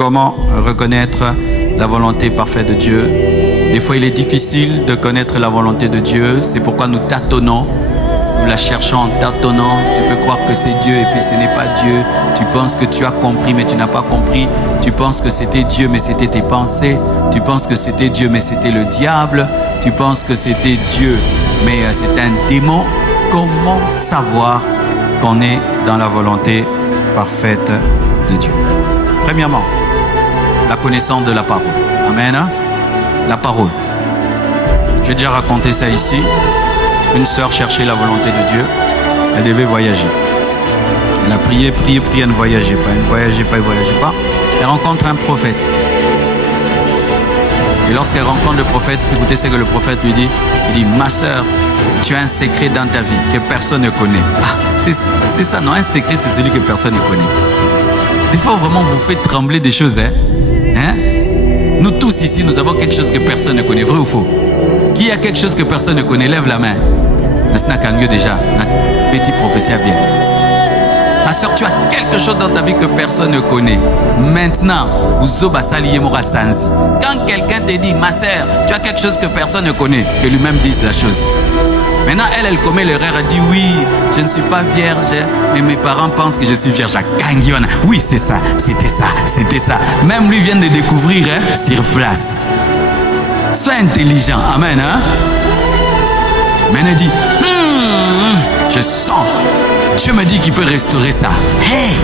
comment reconnaître la volonté parfaite de Dieu. Des fois, il est difficile de connaître la volonté de Dieu. C'est pourquoi nous tâtonnons. Nous la cherchons en tâtonnant. Tu peux croire que c'est Dieu et puis ce n'est pas Dieu. Tu penses que tu as compris mais tu n'as pas compris. Tu penses que c'était Dieu mais c'était tes pensées. Tu penses que c'était Dieu mais c'était le diable. Tu penses que c'était Dieu mais c'est un démon. Comment savoir qu'on est dans la volonté parfaite de Dieu? Premièrement, la connaissance de la parole. Amen. La parole. J'ai déjà raconté ça ici. Une sœur cherchait la volonté de Dieu. Elle devait voyager. Elle a prié, elle ne voyageait pas. Elle ne voyageait pas. Elle rencontre un prophète. Et lorsqu'elle rencontre le prophète, écoutez ce que le prophète lui dit. Il dit, ma sœur, tu as un secret dans ta vie que personne ne connaît. Ah, c'est ça, non? Un secret, c'est celui que personne ne connaît. Des fois, vraiment, vous faites trembler des choses. Hein? Nous tous ici, nous avons quelque chose que personne ne connaît. Vrai ou faux? Qui a quelque chose que personne ne connaît? Lève la main. Mais ce n'a qu'un lieu déjà. Petit prophétie bien. Ma soeur, tu as quelque chose dans ta vie que personne ne connaît. Maintenant, quand quelqu'un te dit, ma soeur, tu as quelque chose que personne ne connaît, que lui-même dise la chose. Maintenant, elle commet l'erreur, elle dit, oui, je ne suis pas vierge, mais mes parents pensent que je suis vierge. Oui, c'est ça, c'était ça. Même lui vient de découvrir sur place. Sois intelligent, amen. Mais elle dit, je sens, Dieu me dit qu'il peut restaurer ça. Hey!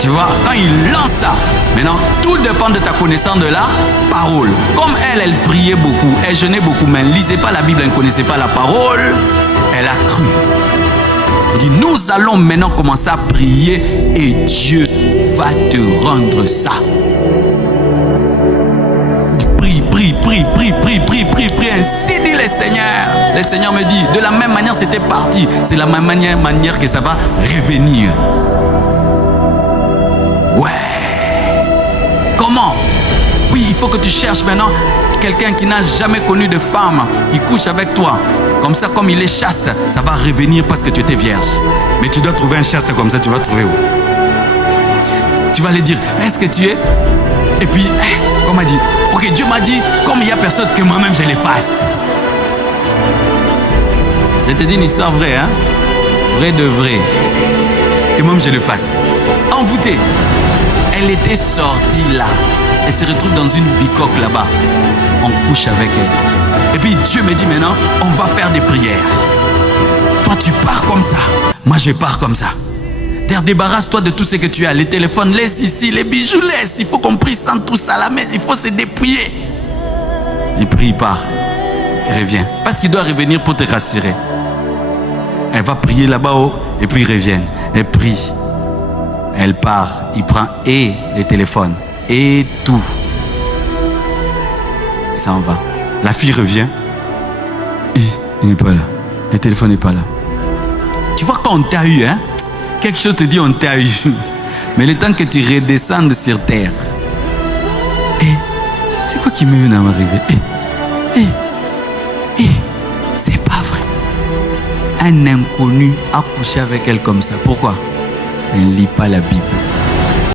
Tu vois, quand il lance ça, maintenant, tout dépend de ta connaissance de la parole. Comme elle priait beaucoup, elle jeûnait beaucoup, mais elle ne lisait pas la Bible, elle ne connaissait pas la parole, elle a cru. Il dit, nous allons maintenant commencer à prier et Dieu va te rendre ça. Prie, ainsi dit le Seigneur. Le Seigneur me dit, de la même manière c'était parti, c'est la même manière que ça va revenir. Ouais. Comment? Oui, il faut que tu cherches maintenant quelqu'un qui n'a jamais connu de femme, qui couche avec toi. Comme ça, comme il est chaste, ça va revenir parce que tu étais vierge. Mais tu dois trouver un chaste comme ça, tu vas trouver où? Tu vas lui dire, est-ce que tu es? Et puis, comme m'a dit, ok, Dieu m'a dit, comme il n'y a personne, que moi-même je les fasse. Je te dis une histoire vraie, hein? Vrai de vrai. Que moi-même je le fasse. Envoûtée. Elle était sortie là. Elle se retrouve dans une bicoque là-bas. On couche avec elle. Et puis Dieu me dit maintenant, on va faire des prières. Toi tu pars comme ça. Moi je pars comme ça. Débarrasse-toi de tout ce que tu as. Les téléphones, laisse ici. Les bijoux, laisse. Il faut qu'on prie sans tout ça là. Mais il faut se dépouiller. Il prie, il part. Il revient. Parce qu'il doit revenir pour te rassurer. Elle va prier là-bas haut. Et puis il revient. Elle prie. Elle part. Il prend et les téléphones. Et tout. Et ça en va. La fille revient. Il n'est pas là. Le téléphone n'est pas là. Tu vois quand on t'a eu, hein? Quelque chose te dit on t'a eu. Mais le temps que tu redescendes sur terre. C'est quoi qui me vient à m'arriver? C'est pas vrai. Un inconnu a couché avec elle comme ça. Pourquoi? Elle ne lit pas la Bible.